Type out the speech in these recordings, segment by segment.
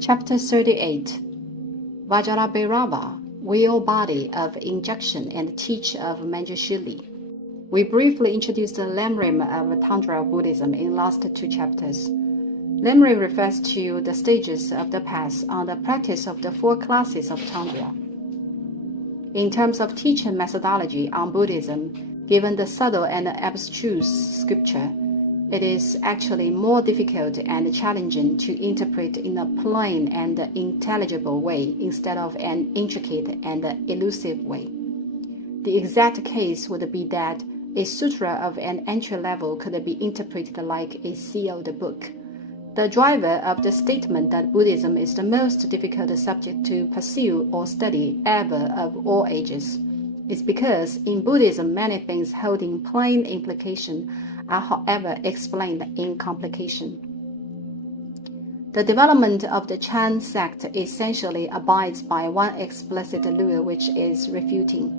Chapter 38 Vajrabhairava, Wheel Body of Injection and Teach of Manjushri. We briefly introduced the lemrim of Tantra Buddhism in last two chapters. Lemrim refers to the stages of the path on the practice of the four classes of Tantra. In terms of teaching methodology on Buddhism, given the subtle and abstruse scripture, it is actually more difficult and challenging to interpret in a plain and intelligible way instead of an intricate and elusive way. The exact case would be that a sutra of an entry level could be interpreted like a sealed book. The driver of the statement that Buddhism is the most difficult subject to pursue or study ever of all ages is because in Buddhism many things holding plain implication are however explained in complication. The development of the Chan sect essentially abides by one explicit rule, which is refuting.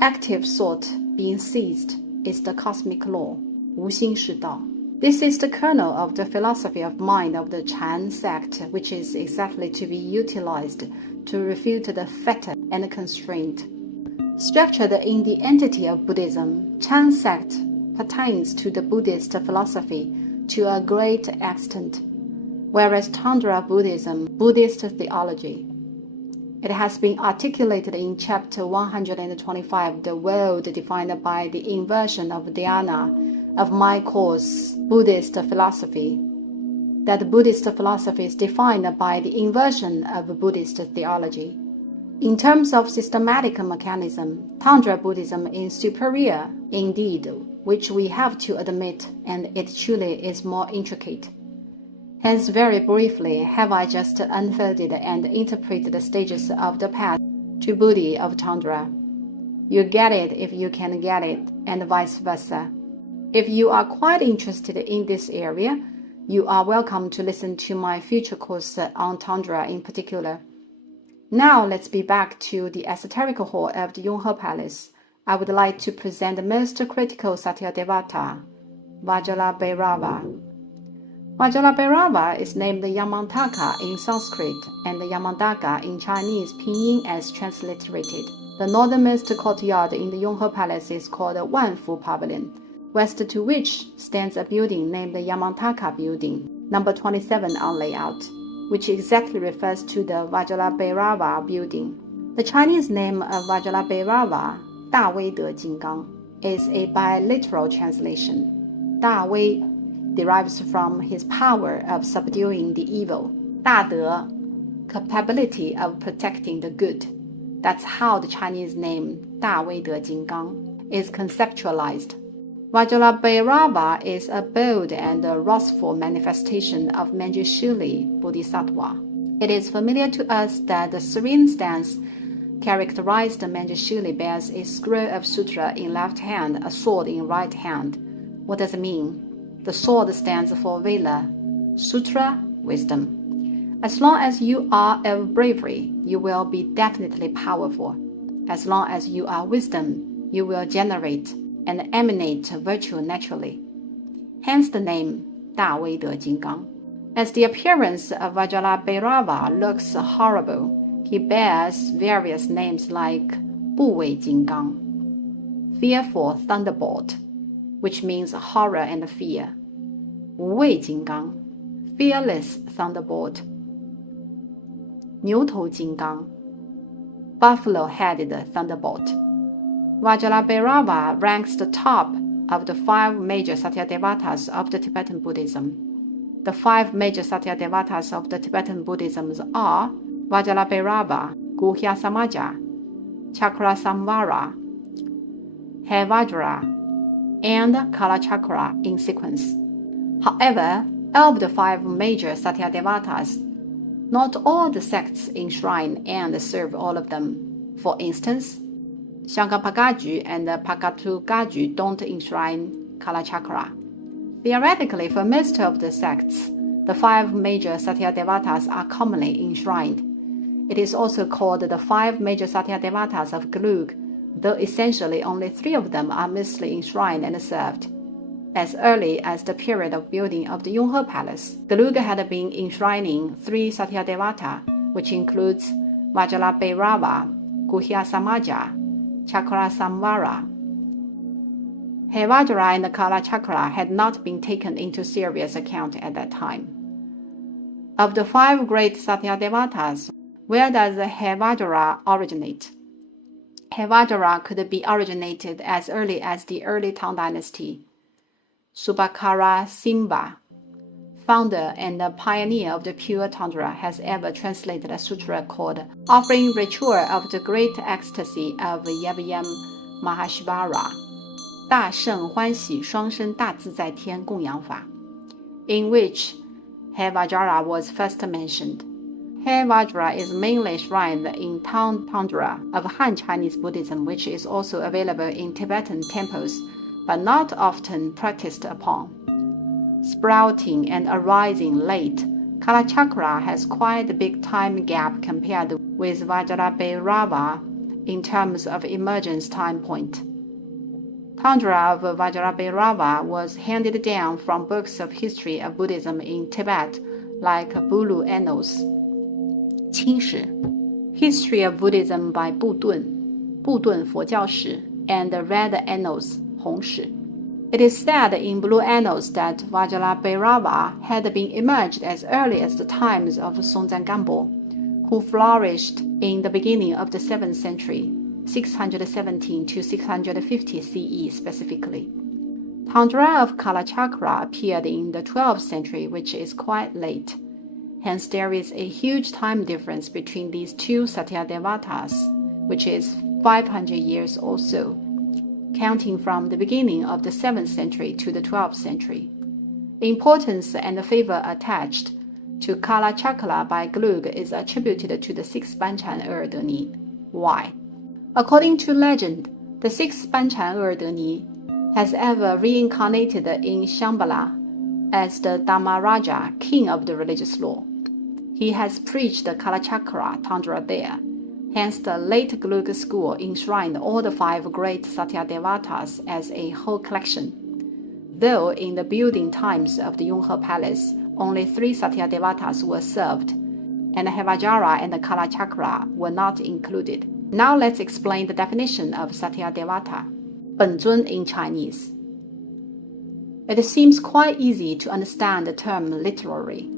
Active thought being seized is the cosmic law, 无心是道. This is the kernel of the philosophy of mind of the Chan sect, which is exactly to be utilized to refute the fetter and constraint. Structured in the entity of Buddhism, Chan sect pertains to the Buddhist philosophy to a great extent, whereas Tantra Buddhism, Buddhist theology. It has been articulated in chapter 125, the world defined by the inversion of dhyana, of my course, Buddhist philosophy, that Buddhist philosophy is defined by the inversion of Buddhist theology. In terms of systematic mechanism, Tantra Buddhism is superior indeed, which we have to admit, and it truly is more intricate. Hence, very briefly, have I just unfolded and interpreted the stages of the path to Buddhi of Tantra. You get it if you can get it, and vice versa. If you are quite interested in this area, you are welcome to listen to my future course on Tantra in particular. Now let's be back to the esoteric hall of the Yonghe Palace. I would like to present the most critical Satyadevata, Vajrabhairava. Vajrabhairava is named Yamantaka in Sanskrit and Yamantaka in Chinese pinyin as transliterated. The northernmost courtyard in the Yonghe Palace is called Wanfu Pavilion, west to which stands a building named the Yamantaka Building, number 27 on layout, which exactly refers to the Vajrabhairava building. The Chinese name of Vajrabhairava, 大威德金刚, is a biliteral translation. 大威 derives from his power of subduing the evil. 大德, capability of protecting the good. That's how the Chinese name 大威德金刚 is conceptualized. Vajrabhairava is a bold and wrathful manifestation of Manjushri Bodhisattva. It is familiar to us that the serene stance characterized Manjushri bears a scroll of sutra in left hand, a sword in right hand. What does it mean? The sword stands for Vela, sutra, wisdom. As long as you are of bravery, you will be definitely powerful. As long as you are wisdom, you will generate and emanate virtue naturally. Hence the name 大威德金刚. As the appearance of Vajrabhairava looks horrible, he bears various names like 不畏金刚, fearful thunderbolt, which means horror and fear. 无畏金刚, fearless thunderbolt. 牛头金刚, buffalo-headed thunderbolt. Vajrabhairava ranks the top of the five major Satyadevatas of the Tibetan Buddhism. The five major Satyadevatas of the Tibetan Buddhism are Vajrabhairava, Guhyasamaja, Chakrasamvara, Hevajra, and Kalachakra in sequence. However, of the five major Satyadevatas, not all the sects enshrine and serve all of them. For instance, Shankarpagaju and Pakatugaju don't enshrine Kalachakra. Theoretically, for most of the sects, the five major Satyadevatas are commonly enshrined. It is also called the five major Satyadevatas of Gelug, though essentially only three of them are mostly enshrined and served. As early as the period of building of the Yonghe Palace, Gelug had been enshrining 3 Satyadevata, which includes Vajrabhairava, Guhya Samaja, Chakra Samvara. Hevajra and the Kala Chakra had not been taken into serious account at that time. Of the 5 great Satyadevatas, where does the Hevajra originate? Hevajra could be originated as early as the early Tang dynasty. Subhakara Simba, founder and the pioneer of the pure Tantra, has ever translated a sutra called Offering Ritual of the Great Ecstasy of Yavyam Mahashivara, 大圣欢喜双生大自在天供养法, in which Hevajra was first mentioned. Hevajra is mainly shrined in Tang Tantra of Han Chinese Buddhism, which is also available in Tibetan temples, but not often practiced upon. Sprouting and arising late, Kala Chakra has quite a big time gap compared with Vajrabhairava in terms of emergence time point. Tantra of Vajrabhairava was handed down from books of history of Buddhism in Tibet, like Bulu Annals, 清史, History of Buddhism by Budun 佛教史, and the Red Annals, 红史. It is said in Blue Annals that Vajrabhairava had been emerged as early as the times of Songtsen Gampo, who flourished in the beginning of the 7th century, 617 to 650 CE specifically. Tantra of Kala Chakra appeared in the 12th century, which is quite late. Hence, there is a huge time difference between these 2 Satyadevatas, which is 500 years or so, counting from the beginning of the 7th century to the 12th century. The importance and the favor attached to Kala Chakra by Gelug is attributed to the 6th Banchan Erdeni. Why? According to legend, the 6th Banchan Erdeni has ever reincarnated in Shambhala as the Dharmaraja, king of the religious law. He has preached the Kala Chakra Tantra there. Hence, the late Gelug school enshrined all the 5 great Satyadevatas as a whole collection. Though in the building times of the Yonghe Palace, only 3 Satyadevatas were served, and Hevajra and the Kala Chakra were not included. Now let's explain the definition of Satyadevata, 本尊 in Chinese. It seems quite easy to understand the term literally.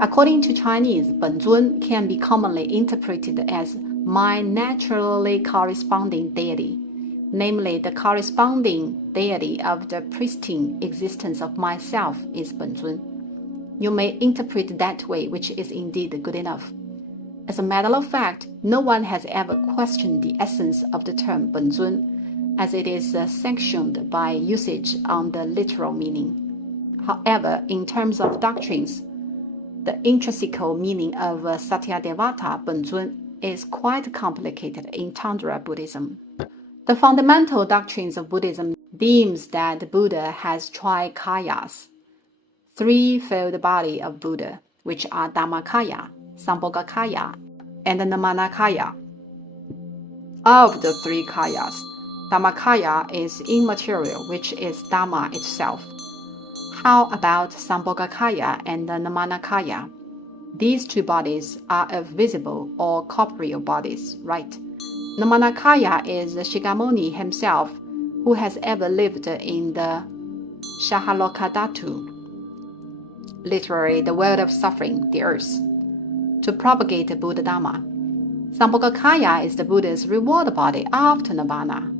According to Chinese, 本尊 can be commonly interpreted as my naturally corresponding deity, namely the corresponding deity of the pristine existence of myself is 本尊. You may interpret that way, which is indeed good enough. As a matter of fact, no one has ever questioned the essence of the term 本尊, as it is sanctioned by usage on the literal meaning. However, in terms of doctrines, the intrinsical meaning of Satyadevata 本尊 is quite complicated in Tantra Buddhism. The fundamental doctrines of Buddhism deems that the Buddha has trikayas, 3-fold body of Buddha, which are Dhammakaya, Sambhogakaya, and Nirmanakaya. Of the 3 kayas, Dhammakaya is immaterial, which is Dhamma itself. How about Sambhogakaya and Nirmanakaya? These 2 bodies are visible or corporeal bodies, right? Nirmanakaya is Shigamoni himself, who has ever lived in the Shahalokadhatu, literally the world of suffering, the earth, to propagate Buddha Dhamma. Sambhogakaya is the Buddha's reward body after Nirvana.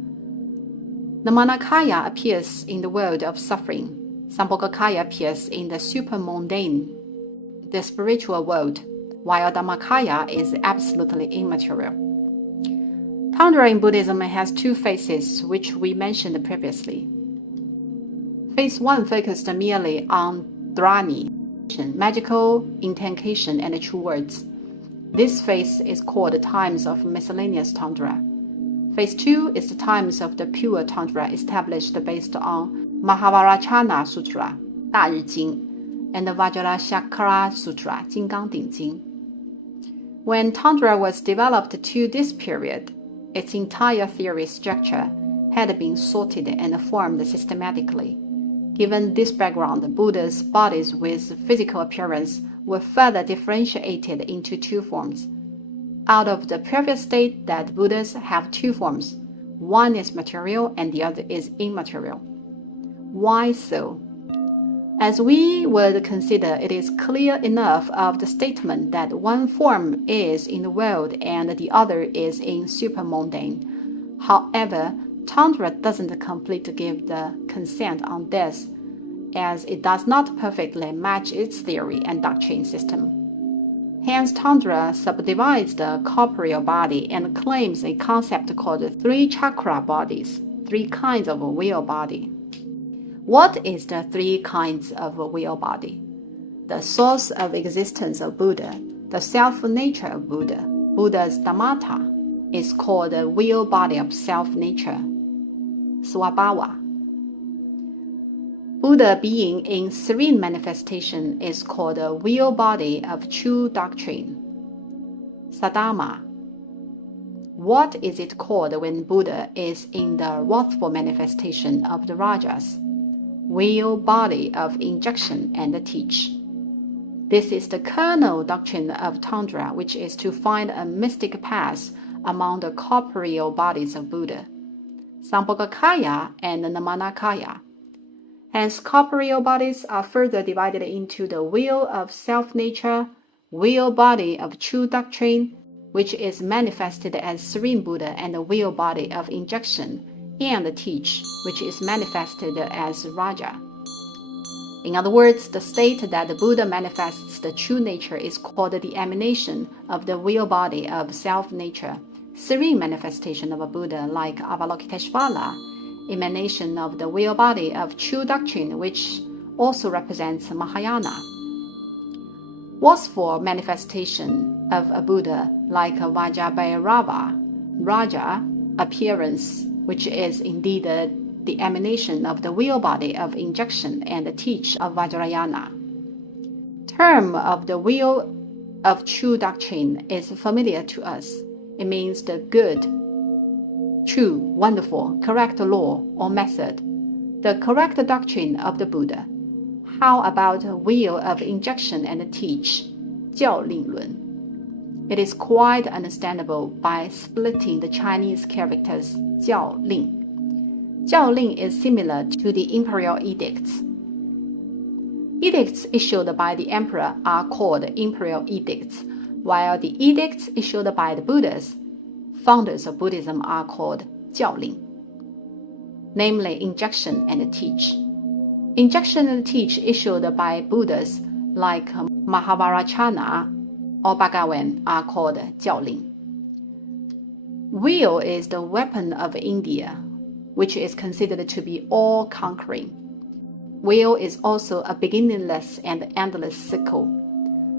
Nirmanakaya appears in the world of suffering. Sambhogakaya appears in the supermundane, the spiritual world, while Dhammakaya is absolutely immaterial. Tantra in Buddhism has 2 phases, which we mentioned previously. Phase 1 focused merely on dhrani, magical incantation and true words. This phase is called the times of miscellaneous Tantra. Phase 2 is the times of the pure Tantra established based on Mahavarachana Sutra, 大日经, and the Vajrashakara Sutra, 金刚顶经. When Tantra was developed to this period, its entire theory structure had been sorted and formed systematically. Given this background, Buddha's bodies with physical appearance were further differentiated into two forms. Out of the previous state that Buddhas have two forms, one is material and the other is immaterial. Why so? As we would consider, it is clear enough of the statement that one form is in the world and the other is in supermundane. However, Tantra doesn't completely give the consent on this, as it does not perfectly match its theory and doctrine system. Hence, Tantra subdivides the corporeal body and claims a concept called three chakra bodies, three kinds of wheel body. What is the three kinds of wheel body? The source of existence of Buddha, the self-nature of Buddha, Buddha's Dhammatta, is called the wheel body of self-nature, Swabhava. Buddha being in serene manifestation is called the wheel body of true doctrine, Saddharma. What is it called when Buddha is in the wrathful manifestation of the Rajas? Wheel body of injunction and teach. This is the kernel doctrine of Tantra, which is to find a mystic path among the corporeal bodies of Buddha, Sambhogakaya and Namanakaya. Hence, corporeal bodies are further divided into the wheel of self-nature, wheel body of true doctrine, which is manifested as serene Buddha, and the wheel body of injunction, and the teach, which is manifested as Raja. In other words, the state that the Buddha manifests the true nature is called the emanation of the wheel body of self-nature, serene manifestation of a Buddha like Avalokiteshvara, emanation of the wheel body of true doctrine, which also represents Mahayana. Wrathful manifestation of a Buddha like Vajrabhairava, Raja, appearance, which is indeed the emanation of the wheel body of injunction and the teach of Vajrayana. Term of the wheel of true doctrine is familiar to us. It means the good, true, wonderful, correct law or method, the correct doctrine of the Buddha. How about wheel of injunction and teach, 教令论? It is quite understandable by splitting the Chinese characters 教令. 教令 is similar to the imperial edicts. Edicts issued by the emperor are called imperial edicts, while the edicts issued by the Buddhas, founders of Buddhism, are called 教令, namely injunction and teach. Injunction and teach issued by Buddhas like Mahavarachana or Bhagavan are called 教令. Will is the weapon of India, which is considered to be all-conquering. Will is also a beginningless and endless cycle.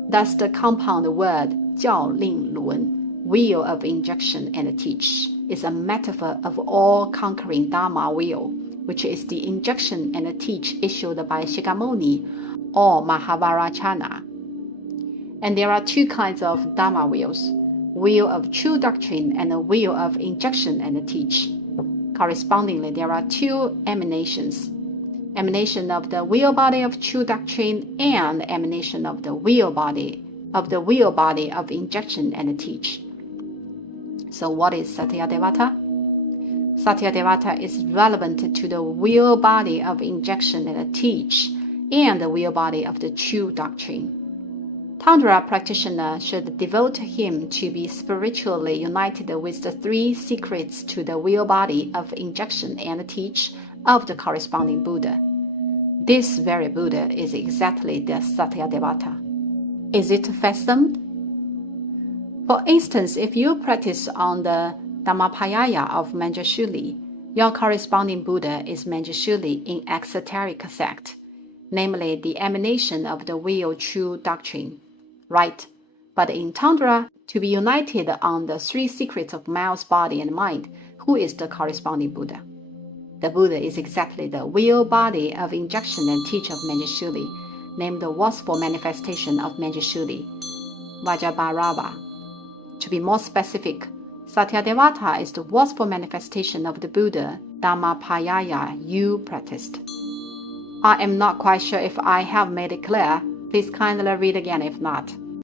Thus, the compound word 教令论, wheel of injunction and teach, is a metaphor of all-conquering Dharma will, which is the injunction and teach issued by Shigamoni or Mahavarachana. And there are two kinds of Dharma wheels, wheel of true doctrine and a wheel of injunction and teach. Correspondingly, there are two emanations, emanation of the wheel body of true doctrine and emanation of the wheel body of injunction and teach. So what is Satyadevata? Satyadevata is relevant to the wheel body of injunction and teach and the wheel body of the true doctrine. Tantra practitioner should devote him to be spiritually united with the three secrets to the wheel body of injunction and teach of the corresponding Buddha. This very Buddha is exactly the Satyadevata. Is it fathom? For instance, if you practice on the Dhammapayaya of Manjushri, your corresponding Buddha is Manjushri in exoteric sect, namely the emanation of the wheel true doctrine. Right, but in Tantra, to be united on the three secrets of man's body and mind, who is the corresponding Buddha? The Buddha is exactly the wheel body of injunction and teach of Manjushri, named the wrathful manifestation of Manjushri, Vajrabhairava. To be more specific, Satyadevata is the wrathful manifestation of the Buddha Dhammapayaya you practiced. I am not quite sure if I have made it clear. Please kindly read again if not.